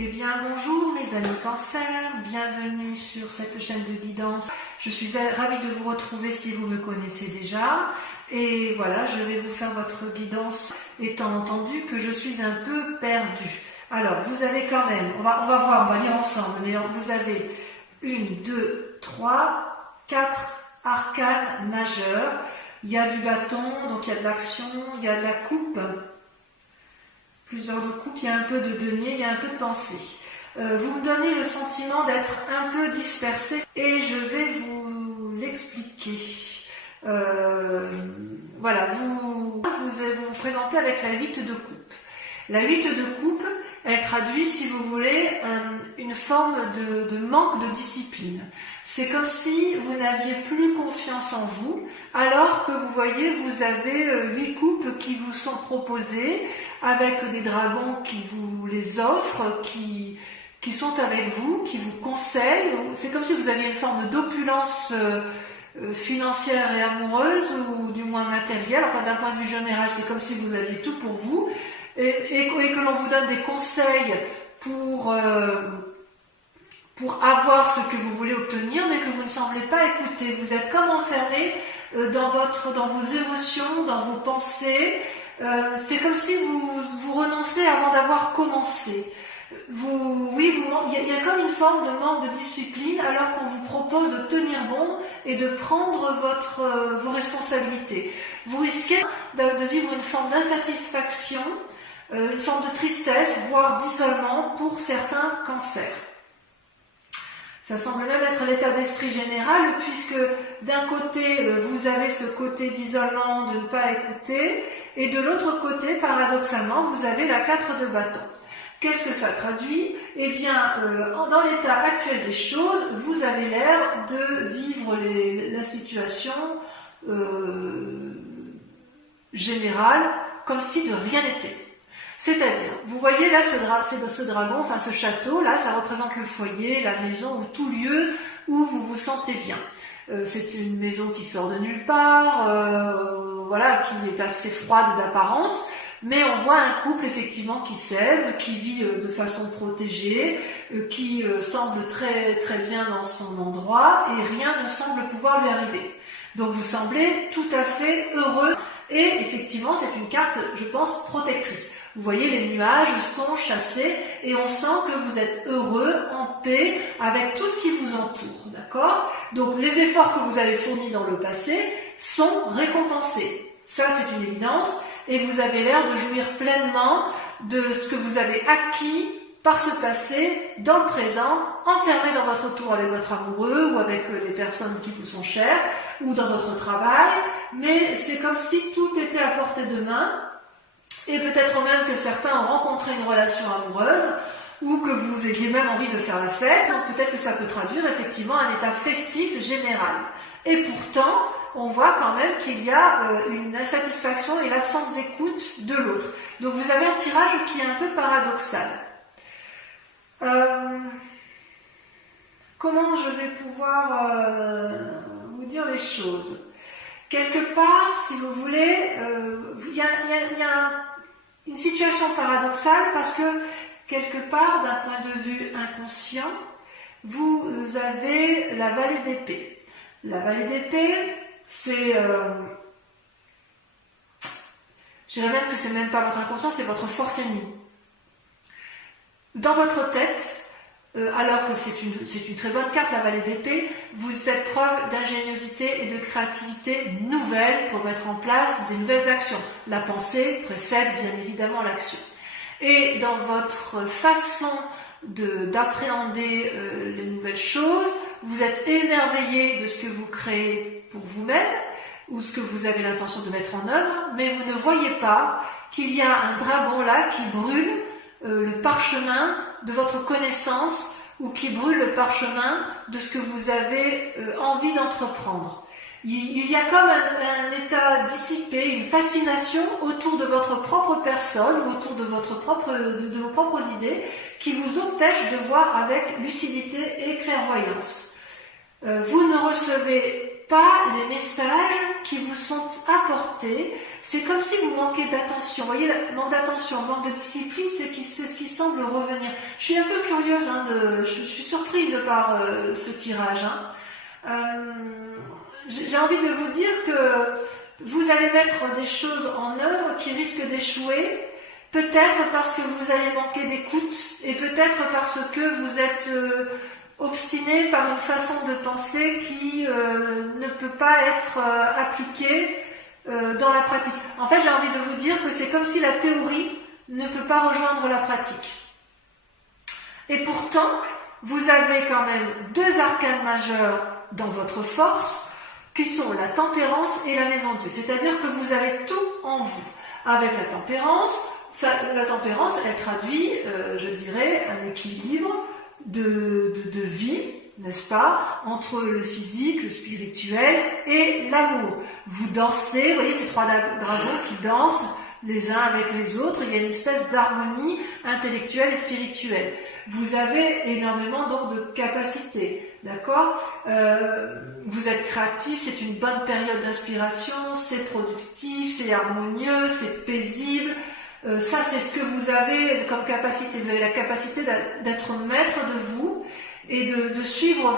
Eh bien bonjour mes amis Cancer, bienvenue sur cette chaîne de guidance. Je suis ravie de vous retrouver si vous me connaissez déjà. Et voilà, je vais vous faire votre guidance étant entendu que je suis un peu perdue. Alors vous avez quand même, on va voir, on va lire ensemble, mais vous avez 1, 2, 3, 4 arcanes majeures. Il y a du bâton, donc il y a de l'action, il y a de la coupe. Plusieurs de coupes, il y a un peu de denier, il y a un peu de pensée. Vous me donnez le sentiment d'être un peu dispersé et je vais vous l'expliquer. Voilà, vous vous présentez avec la 8 de coupe. La 8 de coupe, elle traduit, si vous voulez, une forme de manque de discipline. C'est comme si vous n'aviez plus confiance en vous, alors que vous voyez, vous avez 8 coupes qui vous sont proposées, avec des dragons qui vous les offrent, qui sont avec vous, qui vous conseillent. C'est comme si vous aviez une forme d'opulence financière et amoureuse, ou du moins matérielle. Enfin, d'un point de vue général, c'est comme si vous aviez tout pour vous, et que l'on vous donne des conseils pour avoir ce que vous voulez obtenir, mais que vous ne semblez pas écouter. Vous êtes comme enfermé dans vos émotions, dans vos pensées. C'est comme si vous renoncez avant d'avoir commencé. Il y a comme une forme de manque de discipline alors qu'on vous propose de tenir bon et de prendre vos responsabilités. Vous risquez de vivre une forme d'insatisfaction, une forme de tristesse, voire d'isolement pour certains cancers. Ça semble même être l'état d'esprit général, puisque d'un côté, vous avez ce côté d'isolement, de ne pas écouter, et de l'autre côté, paradoxalement, vous avez la 4 de bâton. Qu'est-ce que ça traduit? Eh bien, dans l'état actuel des choses, vous avez l'air de vivre la situation générale comme si de rien n'était. C'est-à-dire, vous voyez là ce dragon, enfin ce château, là, ça représente le foyer, la maison, ou tout lieu où vous vous sentez bien. C'est une maison qui sort de nulle part, voilà, qui est assez froide d'apparence, mais on voit un couple effectivement qui s'aime, qui vit de façon protégée, qui semble très très bien dans son endroit, et rien ne semble pouvoir lui arriver. Donc vous semblez tout à fait heureux, et effectivement c'est une carte, je pense, protectrice. Vous voyez, les nuages sont chassés et on sent que vous êtes heureux, en paix, avec tout ce qui vous entoure, d'accord? Donc les efforts que vous avez fournis dans le passé sont récompensés. Ça, c'est une évidence. Et vous avez l'air de jouir pleinement de ce que vous avez acquis par ce passé, dans le présent, enfermé dans votre tour avec votre amoureux ou avec les personnes qui vous sont chères, ou dans votre travail. Mais c'est comme si tout était à portée de main. Et peut-être même que certains ont rencontré une relation amoureuse, ou que vous ayez même envie de faire la fête. Donc peut-être que ça peut traduire effectivement un état festif général. Et pourtant, on voit quand même qu'il y a une insatisfaction et l'absence d'écoute de l'autre. Donc vous avez un tirage qui est un peu paradoxal. Comment je vais pouvoir vous dire les choses? Quelque part, si vous voulez, il y a une situation paradoxale parce que, quelque part, d'un point de vue inconscient, vous avez la vallée d'épée. La vallée d'épée, c'est... je dirais même que c'est même pas votre inconscient, c'est votre force ennemie. Dans votre tête, alors que c'est une très bonne carte, la vallée d'épée, vous faites preuve d'ingéniosité et de créativité nouvelle pour mettre en place des nouvelles actions. La pensée précède bien évidemment l'action. Et dans votre façon d'appréhender les nouvelles choses, vous êtes émerveillé de ce que vous créez pour vous-même, ou ce que vous avez l'intention de mettre en œuvre, mais vous ne voyez pas qu'il y a un dragon là qui brûle le parchemin de votre connaissance, ou qui brûle le parchemin de ce que vous avez envie d'entreprendre. Il y a comme un état dissipé, une fascination autour de votre propre personne, ou autour de vos propres idées, qui vous empêche de voir avec lucidité et clairvoyance. Vous ne recevez pas les messages qui vous sont apportés. C'est comme si vous manquez d'attention. Vous voyez, manque d'attention, manque de discipline, c'est ce qui semble revenir. Je suis un peu curieuse, je suis surprise par ce tirage. J'ai envie de vous dire que vous allez mettre des choses en œuvre qui risquent d'échouer, peut-être parce que vous allez manquer d'écoute et peut-être parce que vous êtes obstiné par une façon de penser qui ne peut pas être appliquée dans la pratique. En fait, j'ai envie de vous dire que c'est comme si la théorie ne peut pas rejoindre la pratique. Et pourtant, vous avez quand même deux arcanes majeurs dans votre force, qui sont la tempérance et la maison de Dieu. C'est-à-dire que vous avez tout en vous. Avec la tempérance, elle traduit, je dirais, un équilibre de vie, n'est-ce pas, entre le physique, le spirituel et l'amour. Vous dansez, vous voyez ces trois dragons qui dansent les uns avec les autres, il y a une espèce d'harmonie intellectuelle et spirituelle. Vous avez énormément donc de capacités, d'accord, vous êtes créatif, c'est une bonne période d'inspiration, c'est productif, c'est harmonieux, c'est paisible. Ça, c'est ce que vous avez comme capacité. Vous avez la capacité d'être maître de vous et de suivre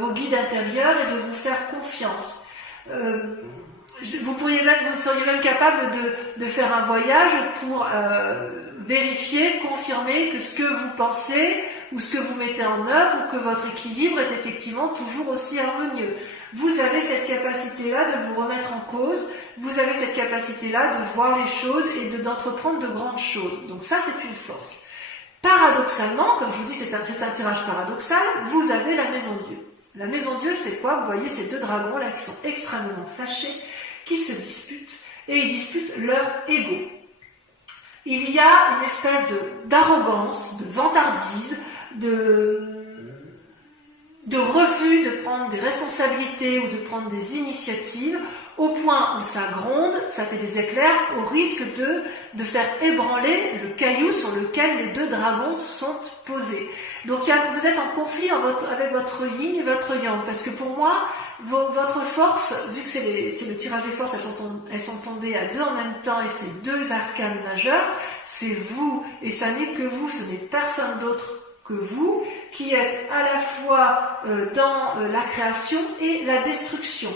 vos guides intérieurs et de vous faire confiance. Vous seriez même capable de faire un voyage pour vérifier, confirmer que ce que vous pensez ou ce que vous mettez en œuvre ou que votre équilibre est effectivement toujours aussi harmonieux. Vous avez cette capacité-là de vous remettre en cause, vous avez cette capacité-là de voir les choses et d'entreprendre de grandes choses. Donc ça, c'est une force. Paradoxalement, comme je vous dis, c'est un tirage paradoxal, vous avez la maison Dieu. La maison Dieu, c'est quoi? Vous voyez ces deux dragons là qui sont extrêmement fâchés, qui se disputent, et ils disputent leur ego. Il y a une espèce d'arrogance, de vantardise, de refus de prendre des responsabilités ou de prendre des initiatives, au point où ça gronde, ça fait des éclairs, au risque de faire ébranler le caillou sur lequel les deux dragons sont posés. Donc vous êtes en conflit avec votre yin et votre yang, parce que pour moi, votre force, vu que c'est le tirage des forces, elles sont tombées à deux en même temps, et c'est deux arcanes majeurs, c'est vous, et ça n'est que vous, ce n'est personne d'autre que vous, qui êtes à la fois dans la création et la destruction.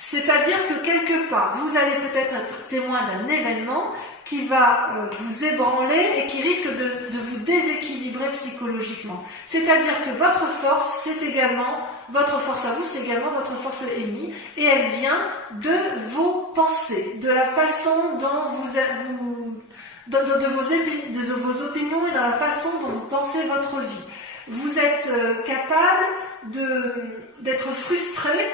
C'est-à-dire que quelque part, vous allez peut-être être témoin d'un événement qui va vous ébranler et qui risque de vous déséquilibrer psychologiquement. C'est-à-dire que votre force, votre force à vous, c'est également votre force ennemie, et elle vient de vos pensées, de la façon dont de vos opinions et dans la façon dont vous pensez votre vie. Vous êtes capable d'être frustré,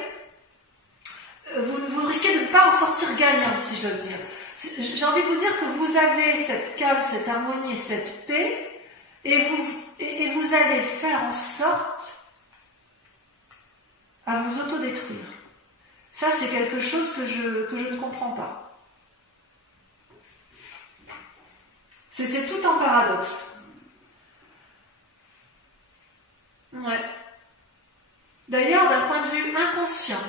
vous risquez de ne pas en sortir gagnant, si j'ose dire. J'ai envie de vous dire que vous avez cette calme, cette harmonie et cette paix, et vous allez faire en sorte à vous autodétruire. Ça, c'est quelque chose que je ne comprends pas. C'est tout en paradoxe. Ouais. D'ailleurs, d'un point de vue inconscient,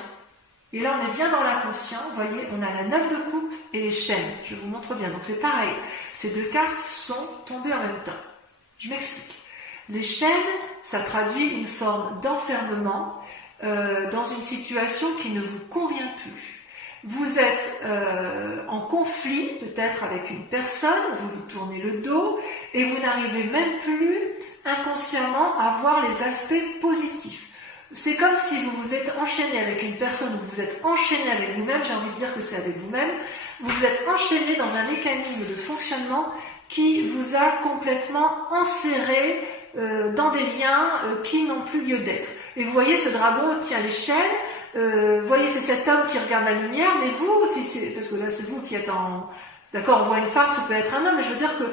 et là on est bien dans l'inconscient, vous voyez, on a la 9 de coupe et les chaînes. Je vous montre bien, donc c'est pareil. Ces deux cartes sont tombées en même temps. Je m'explique. Les chaînes, ça traduit une forme d'enfermement dans une situation qui ne vous convient plus. Vous êtes en conflit peut-être avec une personne, vous lui tournez le dos et vous n'arrivez même plus inconsciemment à voir les aspects positifs. C'est comme si vous vous êtes enchaîné avec une personne, vous vous êtes enchaîné avec vous-même, j'ai envie de dire que c'est avec vous-même, vous vous êtes enchaîné dans un mécanisme de fonctionnement qui vous a complètement enserré dans des liens qui n'ont plus lieu d'être. Et vous voyez, ce dragon tient l'échelle, vous voyez, c'est cet homme qui regarde la lumière, mais vous, parce que là c'est vous qui êtes en... D'accord, on voit une femme, ça peut être un homme, mais je veux dire que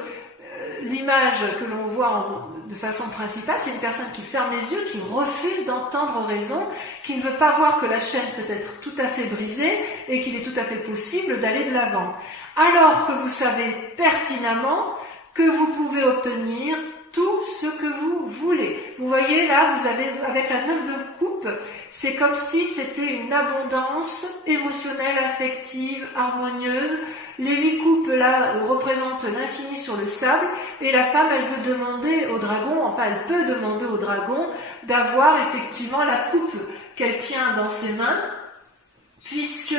l'image que l'on voit de façon principale, c'est une personne qui ferme les yeux, qui refuse d'entendre raison, qui ne veut pas voir que la chaîne peut être tout à fait brisée et qu'il est tout à fait possible d'aller de l'avant. Alors que vous savez pertinemment que vous pouvez obtenir tout ce que vous voulez. Vous voyez voyez là, vous avez avec la 9 de coupe, c'est comme si c'était une abondance émotionnelle, affective, harmonieuse. Les 8 coupes là représentent l'infini sur le sable, et la femme, elle veut demander au dragon, enfin elle peut demander au dragon d'avoir effectivement la coupe qu'elle tient dans ses mains, puisque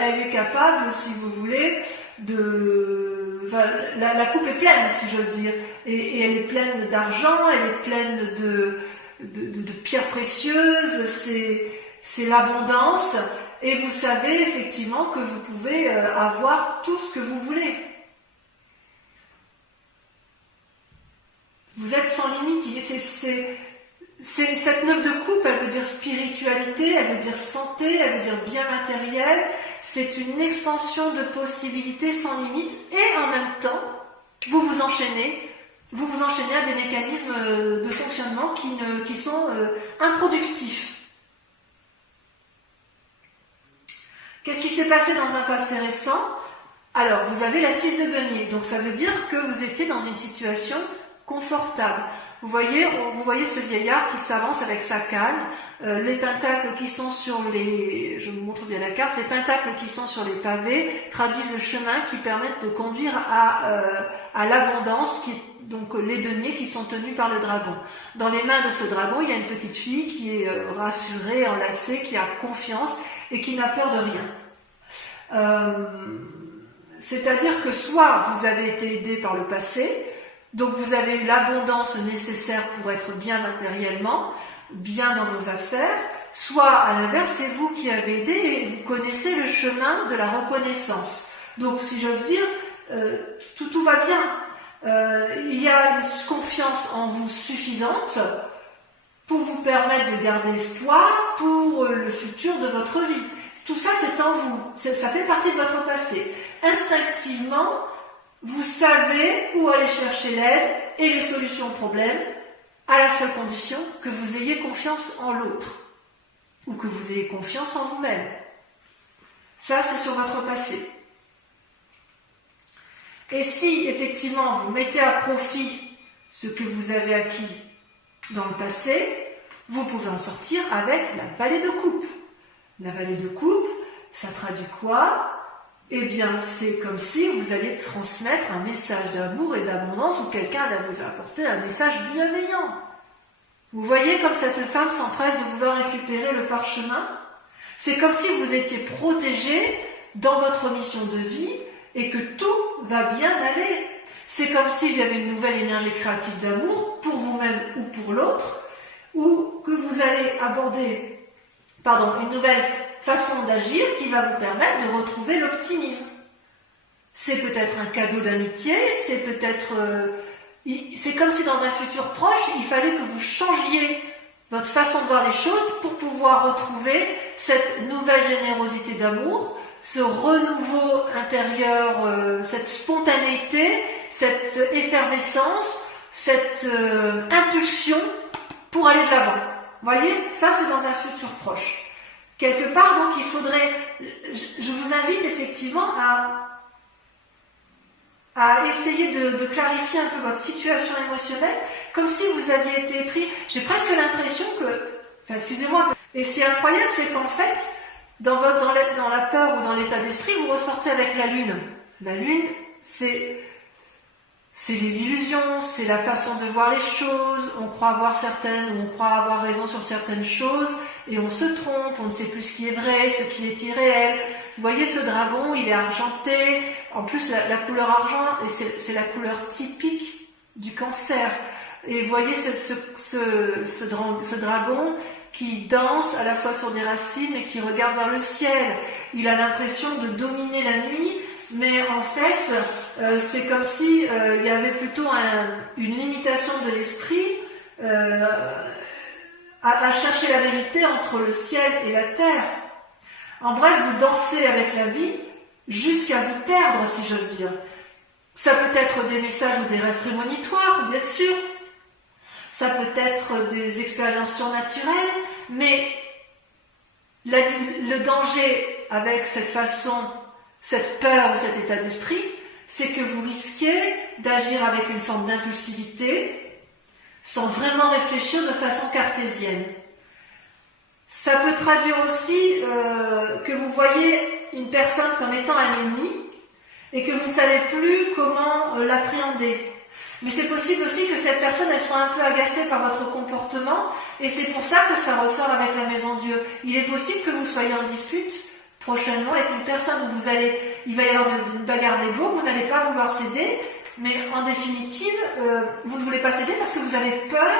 elle est capable, si vous voulez, de... Enfin, la coupe est pleine, si j'ose dire, et elle est pleine d'argent, elle est pleine de pierres précieuses, c'est l'abondance, et vous savez effectivement que vous pouvez avoir tout ce que vous voulez. Vous êtes sans limite. Cette 9 de coupe, elle veut dire spiritualité, elle veut dire santé, elle veut dire bien matériel. C'est une expansion de possibilités sans limite, et en même temps, vous vous enchaînez à des mécanismes de fonctionnement qui sont improductifs. Qu'est-ce qui s'est passé dans un passé récent? Alors, vous avez la 6 de denier, donc ça veut dire que vous étiez dans une situation confortable. Vous voyez ce vieillard qui s'avance avec sa canne, les pentacles qui sont sur les... Je vous montre bien la carte. Les pentacles qui sont sur les pavés traduisent le chemin qui permettent de conduire à l'abondance, donc les deniers qui sont tenus par le dragon. Dans les mains de ce dragon, il y a une petite fille qui est rassurée, enlacée, qui a confiance et qui n'a peur de rien. C'est-à-dire que soit vous avez été aidé par le passé, donc vous avez eu l'abondance nécessaire pour être bien matériellement, bien dans vos affaires, soit à l'inverse, c'est vous qui avez aidé et vous connaissez le chemin de la reconnaissance. Donc si j'ose dire, tout va bien. Il y a une confiance en vous suffisante pour vous permettre de garder espoir pour le futur de votre vie. Tout ça, c'est en vous. Ça fait partie de votre passé. Instinctivement, vous savez où aller chercher l'aide et les solutions aux problèmes, à la seule condition que vous ayez confiance en l'autre, ou que vous ayez confiance en vous-même. Ça, c'est sur votre passé. Et si, effectivement, vous mettez à profit ce que vous avez acquis dans le passé, vous pouvez en sortir avec la vallée de coupe. La vallée de coupe, ça traduit quoi? Eh bien, c'est comme si vous alliez transmettre un message d'amour et d'abondance, ou quelqu'un va vous apporter un message bienveillant. Vous voyez comme cette femme s'empresse de vouloir récupérer le parchemin? C'est comme si vous étiez protégé dans votre mission de vie et que tout va bien aller. C'est comme s'il y avait une nouvelle énergie créative d'amour pour vous-même ou pour l'autre, ou que vous allez aborder une nouvelle façon d'agir qui va vous permettre de retrouver l'optimisme. C'est peut-être un cadeau d'amitié, c'est peut-être... c'est comme si dans un futur proche, il fallait que vous changiez votre façon de voir les choses pour pouvoir retrouver cette nouvelle générosité d'amour, ce renouveau intérieur, cette spontanéité, cette effervescence, cette impulsion pour aller de l'avant. Vous voyez, ça c'est dans un futur proche. Quelque part, donc, il faudrait... Je vous invite effectivement à essayer de clarifier un peu votre situation émotionnelle, comme si vous aviez été pris... J'ai presque l'impression que... Enfin, excusez-moi. Et ce qui est incroyable, c'est qu'en fait, dans la peur ou dans l'état d'esprit, vous ressortez avec la lune. La lune, c'est les illusions, c'est la façon de voir les choses. On croit avoir raison sur certaines choses, et on se trompe, on ne sait plus ce qui est vrai, ce qui est irréel. Vous voyez, ce dragon, il est argenté. En plus, la couleur argent, et c'est la couleur typique du cancer. Et vous voyez ce dragon qui danse à la fois sur des racines et qui regarde vers le ciel. Il a l'impression de dominer la nuit, mais en fait, c'est comme si il y avait plutôt une limitation de l'esprit à chercher la vérité entre le ciel et la terre. En bref, vous dansez avec la vie jusqu'à vous perdre, si j'ose dire. Ça peut être des messages ou des rêves prémonitoires, bien sûr. Ça peut être des expériences surnaturelles, mais le danger avec cette peur ou cet état d'esprit, c'est que vous risquez d'agir avec une forme d'impulsivité, sans vraiment réfléchir de façon cartésienne. Ça peut traduire aussi que vous voyez une personne comme étant un ennemi et que vous ne savez plus comment l'appréhender. Mais c'est possible aussi que cette personne elle soit un peu agacée par votre comportement et c'est pour ça que ça ressort avec la Maison Dieu. Il est possible que vous soyez en dispute prochainement avec une personne où il va y avoir une bagarre d'ego, vous n'allez pas vouloir céder, mais en définitive, vous ne voulez pas céder parce que vous avez peur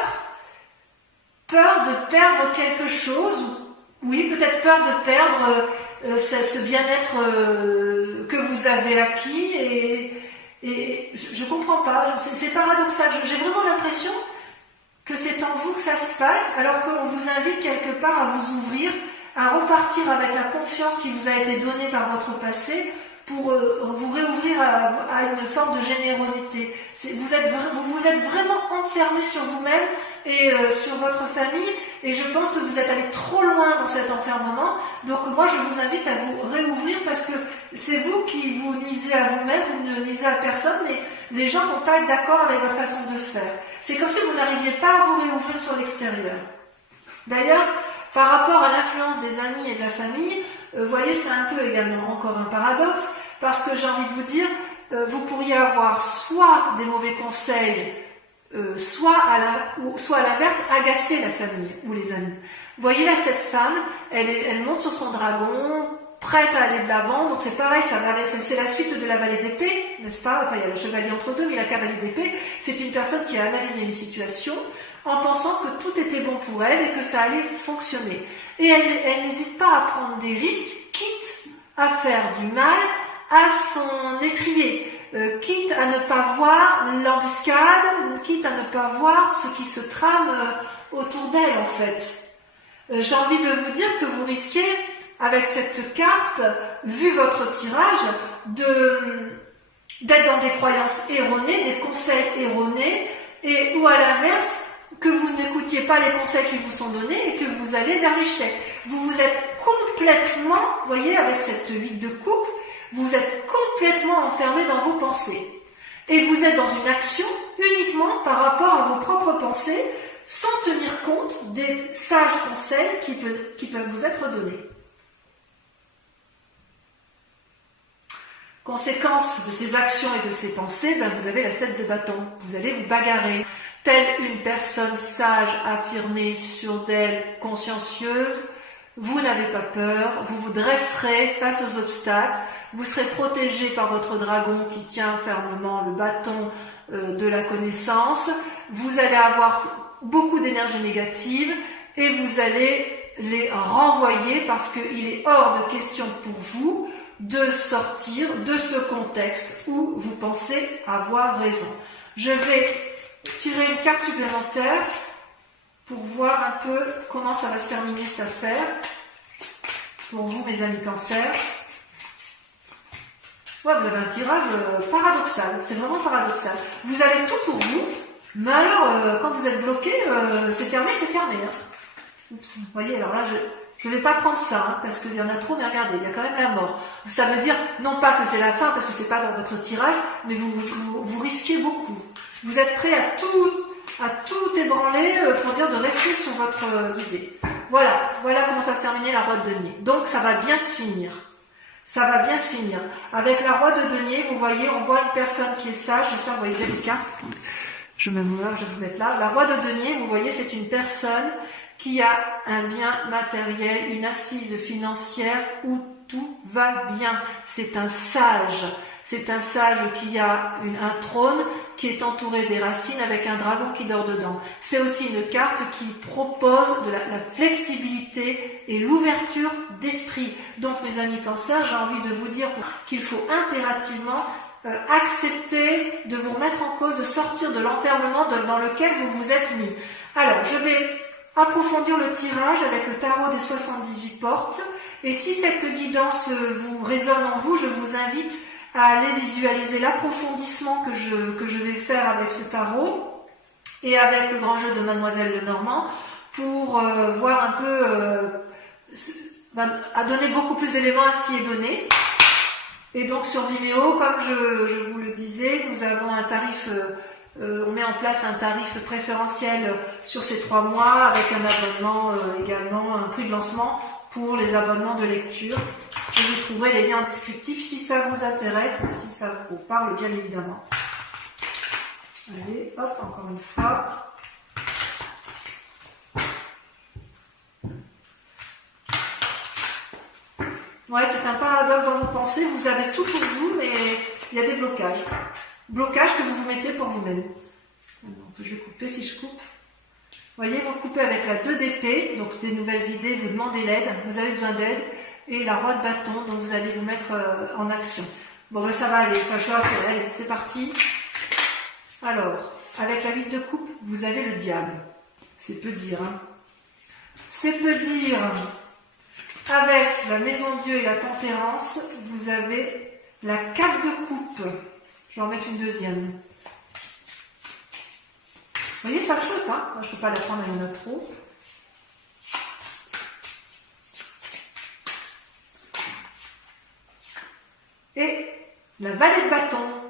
de perdre quelque chose, oui, peut-être peur de perdre ce bien-être que vous avez acquis et je comprends pas, c'est paradoxal, j'ai vraiment l'impression que c'est en vous que ça se passe alors qu'on vous invite quelque part à vous ouvrir, à repartir avec la confiance qui vous a été donnée par votre passé pour vous réouvrir à une forme de générosité. Vous êtes vraiment enfermé sur vous-même et sur votre famille et je pense que vous êtes allé trop loin dans cet enfermement. Donc moi je vous invite à vous réouvrir parce que c'est vous qui vous nuisez à vous-même, vous ne nuisez à personne, mais les gens ne vont pas être d'accord avec votre façon de faire. C'est comme si vous n'arriviez pas à vous réouvrir sur l'extérieur. D'ailleurs, par rapport à l'influence des amis et de la famille, vous voyez, c'est un peu également encore un paradoxe, parce que j'ai envie de vous dire, vous pourriez avoir soit des mauvais conseils, soit à l'inverse, agacer la famille ou les amis. Vous voyez là, cette femme, elle monte sur son dragon, prête à aller de l'avant, donc c'est pareil, c'est la suite de la vallée d'épée, n'est-ce pas? Enfin, il y a le chevalier entre deux, mais la cavalier d'épée, c'est une personne qui a analysé une situation en pensant que tout était bon pour elle et que ça allait fonctionner. Et elle n'hésite pas à prendre des risques, quitte à faire du mal à son étrier, quitte à ne pas voir l'embuscade, quitte à ne pas voir ce qui se trame autour d'elle en fait. J'ai envie de vous dire que vous risquez, avec cette carte, vu votre tirage, d'être dans des croyances erronées, des conseils erronés, ou à l'inverse, que vous n'écoutiez pas les conseils qui vous sont donnés et que vous allez vers l'échec. Vous vous êtes complètement, vous voyez, avec cette 8 de coupe, vous êtes complètement enfermé dans vos pensées. Et vous êtes dans une action uniquement par rapport à vos propres pensées, sans tenir compte des sages conseils qui peuvent vous être donnés. Conséquence de ces actions et de ces pensées, vous avez la 7 de bâton. Vous allez vous bagarrer. Telle une personne sage, affirmée, sûre d'elle, consciencieuse, vous n'avez pas peur, vous vous dresserez face aux obstacles, vous serez protégé par votre dragon qui tient fermement le bâton de la connaissance, vous allez avoir beaucoup d'énergie négative et vous allez les renvoyer parce qu'il est hors de question pour vous de sortir de ce contexte où vous pensez avoir raison. Je vais tirer une carte supplémentaire pour voir un peu comment ça va se terminer cette affaire pour vous, mes amis cancer. Ouais, vous avez un tirage paradoxal, c'est vraiment paradoxal. Vous avez tout pour vous, mais alors quand vous êtes bloqué, c'est fermé. Hein. Oups, vous voyez, alors là, je ne vais pas prendre ça, hein, parce qu'il y en a trop, mais regardez, il y a quand même la mort. Ça veut dire, non pas que c'est la fin, parce que c'est pas dans votre tirage, mais vous risquez beaucoup. Vous êtes prêt à tout ébranler pour dire de rester sur votre idée. Voilà comment ça se terminait la roue de denier. Donc ça va bien se finir. Ça va bien se finir. Avec la roue de denier, vous voyez, on voit une personne qui est sage. J'espère que vous voyez bien les cartes. Je vais vous mettre là. La roue de denier, vous voyez, c'est une personne qui a un bien matériel, une assise financière où tout va bien. C'est un sage. C'est un sage qui a un trône qui est entouré des racines avec un dragon qui dort dedans. C'est aussi une carte qui propose de la flexibilité et l'ouverture d'esprit. Donc mes amis cancer, j'ai envie de vous dire qu'il faut impérativement accepter de vous remettre en cause, de sortir de l'enfermement dans lequel vous vous êtes mis. Alors, je vais approfondir le tirage avec le tarot des 78 portes. Et si cette guidance vous résonne en vous, je vous invite à aller visualiser l'approfondissement que je vais faire avec ce tarot et avec le grand jeu de Mademoiselle Lenormand pour voir un peu, à donner beaucoup plus d'éléments à ce qui est donné. Et donc sur Vimeo, comme je vous le disais, nous avons un tarif on met en place un tarif préférentiel sur ces 3 mois avec un abonnement également, un prix de lancement pour les abonnements de lecture. Et vous trouverez les liens en descriptif si ça vous intéresse, si ça vous parle bien évidemment. Allez, hop, encore une fois. Ouais, c'est un paradoxe dans vos pensées. Vous avez tout pour vous, mais il y a des blocages. Blocages que vous vous mettez pour vous-même. Je vais couper si je coupe. Vous voyez, vous coupez avec la 2 d'épée, donc des nouvelles idées, vous demandez l'aide, vous avez besoin d'aide, et la roi de bâton, donc vous allez vous mettre en action. Bon, ben, ça va aller, enfin, je vous rassure, allez, c'est parti. Alors, avec la 8 de coupe, vous avez le diable. C'est peu dire, hein. C'est peu dire. Avec la maison Dieu et la tempérance, vous avez la 4 de coupe. Je vais en mettre une deuxième. Vous voyez, ça saute, hein. Moi, je ne peux pas la prendre, il y en a trop. Et la vallée de bâton.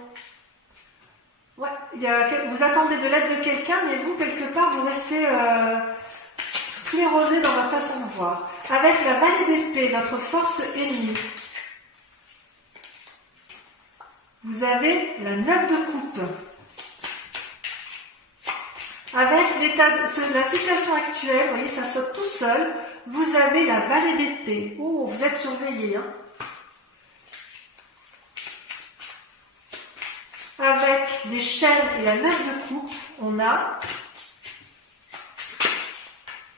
Ouais, vous attendez de l'aide de quelqu'un, mais vous, quelque part, vous restez sclérosé dans votre façon de voir. Avec la vallée d'épée, votre force ennemie. Vous avez la 9 de coupe. Avec la situation actuelle, vous voyez, ça saute tout seul. Vous avez la vallée d'épée. Oh, vous êtes surveillé, hein. Avec les chaînes et la 9 de coupe, on a,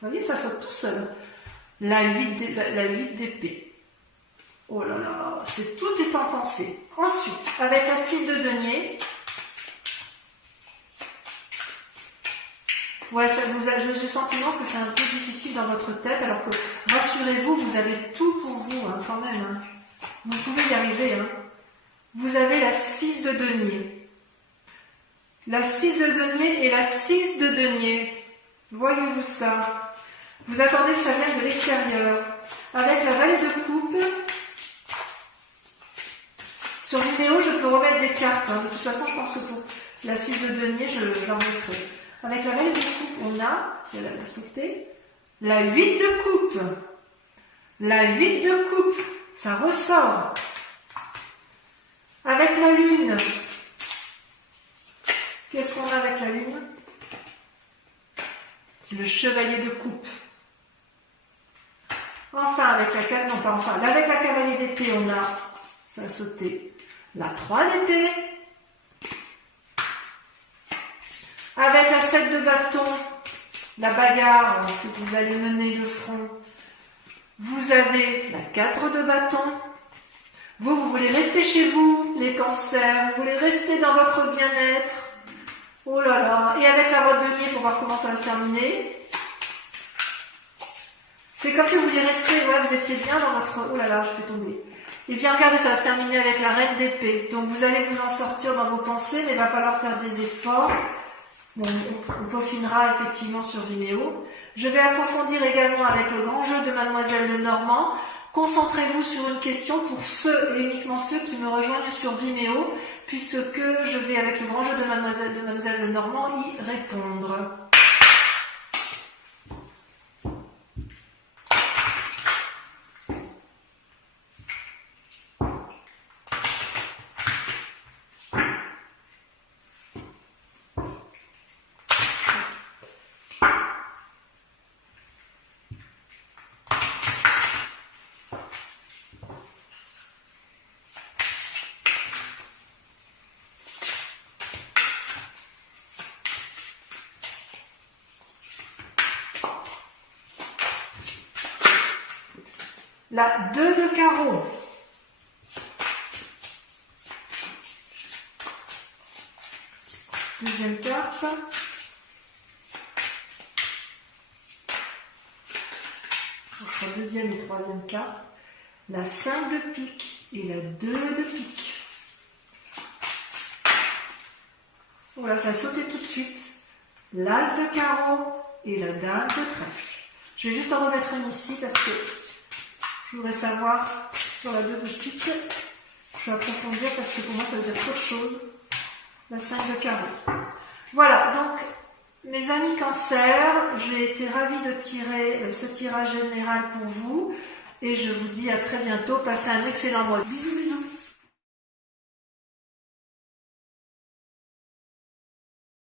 vous voyez, ça saute tout seul. La 8 d'épée. Oh là là, tout est en pensée. Ensuite, avec la 6 de denier, ouais, j'ai le sentiment que c'est un peu difficile dans votre tête, alors que, rassurez-vous, vous avez tout pour vous, hein, quand même. Hein. Vous pouvez y arriver. Hein. Vous avez la 6 de denier. La 6 de denier et la 6 de denier. Voyez-vous ça? Vous attendez que ça vienne de l'extérieur. Avec la vallée de coupe, sur vidéo, je peux remettre des cartes. Hein. De toute façon, je pense que pour la 6 de denier, j'en mettrai. Avec la vallée de coupe, on a, si elle a sauté, la 8 de coupe. La 8 de coupe, ça ressort. Avec la lune, qu'est-ce qu'on a avec la lune? Le chevalier de coupe. Enfin, avec la cavalier d'épée, on a, ça a sauté, la 3 d'épée. Avec la 7 de bâton, la bagarre que vous allez mener de front, vous avez la 4 de bâton. Vous voulez rester chez vous, les cancers, vous voulez rester dans votre bien-être. Oh là là, et avec la roi de denier pour voir comment ça va se terminer. C'est comme si vous vouliez rester, voilà, vous étiez bien dans votre... Oh là là, je fais tomber. Et bien regardez, ça va se terminer avec la reine d'épée. Donc vous allez vous en sortir dans vos pensées, mais il va falloir faire des efforts. Bon, on peaufinera effectivement sur Vimeo. Je vais approfondir également avec le grand jeu de Mademoiselle Lenormand. Concentrez-vous sur une question pour ceux et uniquement ceux qui me rejoignent sur Vimeo, puisque je vais avec le grand jeu de Mademoiselle Lenormand y répondre. La 2 de carreau. Deuxième carte. Entre deuxième et troisième carte. La 5 de pique et la 2 de pique. Voilà, ça a sauté tout de suite. L'as de carreau et la dame de trèfle. Je vais juste en remettre une ici parce que je voudrais savoir sur la 2 de pique. Je vais approfondir parce que pour moi ça veut dire trop de choses. La 5 de carreau. Mes amis Cancer, j'ai été ravie de tirer ce tirage général pour vous et je vous dis à très bientôt. Passez un excellent mois. Bisous, bisous.